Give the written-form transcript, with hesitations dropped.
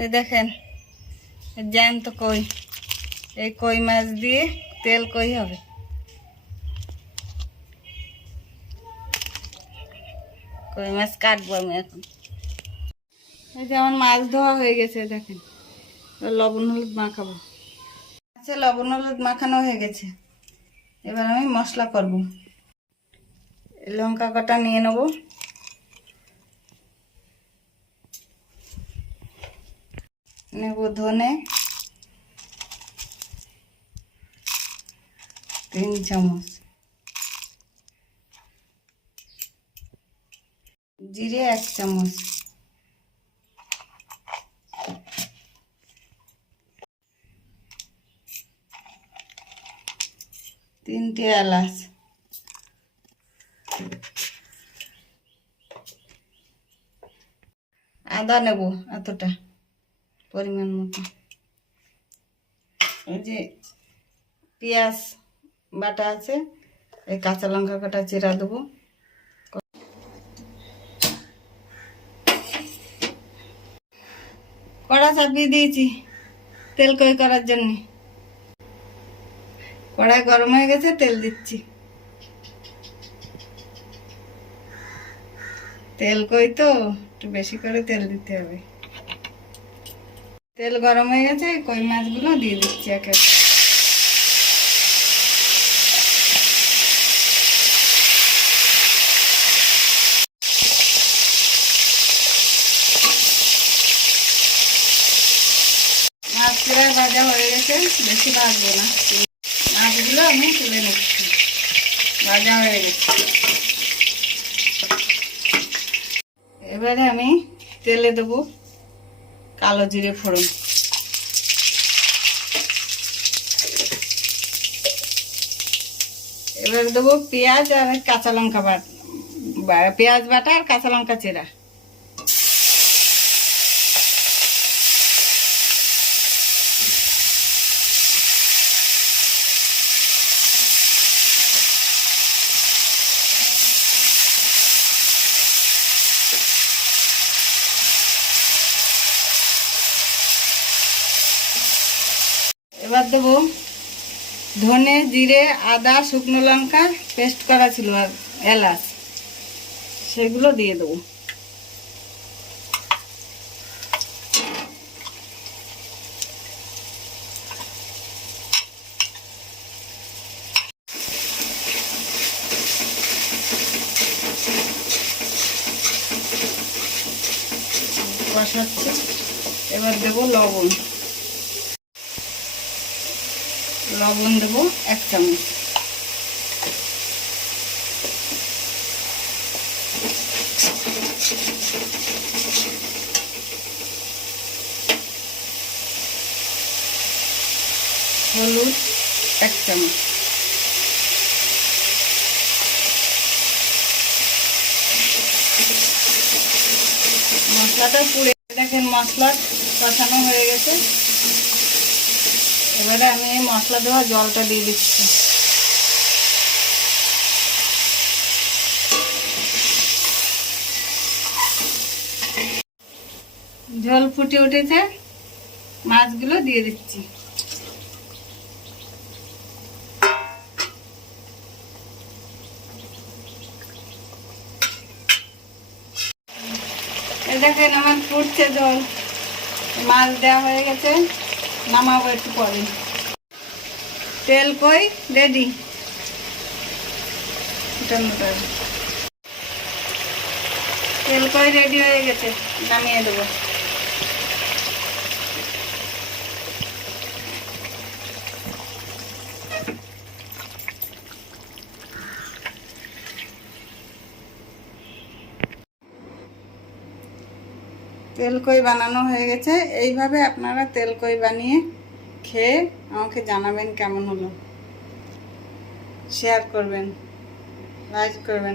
এই দেখেন জ্যান্ত কই, এই কই মাছ দিয়ে তেল কই হবে। কই মাছ কাটবো আমি এখন। এই যে আমার মাছ ধোয়া হয়ে গেছে, দেখেন লবণ হলুদ মাখাবো। আচ্ছা, লবণ হলুদ মাখানো হয়ে গেছে, এবার আমি মশলা করব। লঙ্কা কাটা নিয়ে নেব, নেব ধনে 3 চামচ, জিরে 1 চামচ, তিনটে এলাচ, আদা নেব এতটা পরিমাণ মতো, এই যে পেঁয়াজ বাটা আছে, এই কাঁচা লঙ্কা কাটা চিরা দেবো। কড়া চাপিয়ে দিয়েছি তেল কই করার জন্য। কড়াই গরম হয়ে গেছে, তেল দিচ্ছি। তেল কই তো একটু বেশি করে তেল দিতে হবে। তেল গরম হয়ে গেছে, কই মাছগুলো দিয়ে দিচ্ছি একে একে। মাছ প্রায় ভাজা হয়ে গেছে, বেশি ভাজবো না। মাছগুলো আমি তুলে নিচ্ছি, ভাজা হয়ে গেছে। এবারে আমি তেলে দেবো কালো জিরে ফোড়ন, এবার দেবো পেঁয়াজ আর কাঁচা লঙ্কা পেঁয়াজ বাটা আর কাঁচা লঙ্কা চেরা। এবার দেবো ধনে জিরে আদা শুকনো লঙ্কা পেস্ট করা ছিল আর এলাচ, সেগুলো দিয়ে দেবো। কষাচ্ছে, এবার দেবো লবণ, লবণ দেবো 1 চামচ, হলুদ 1 চামচ, মশলাটা পুড়ে দেখেন মশলা কষানো হয়ে গেছে। এবারে আমি এই মশলা দেওয়া জলটা দিয়ে দিচ্ছি। ঝোল ফুটে উঠেছে, মাছগুলো দিয়ে দিচ্ছি। এই দেখেন আমার ফুটছে জল, মাছ দেওয়া হয়ে গেছে, নামাবো একটু পরে। তেল কই রেডি, তেল কই রেডি হয়ে গেছে, নামিয়ে দেবো। তেল কই বানানো হয়ে গেছে। এইভাবে আপনারা তেল কই বানিয়ে খেয়ে আমাকে জানাবেন কেমন হলো। শেয়ার করবেন, লাইক করবেন।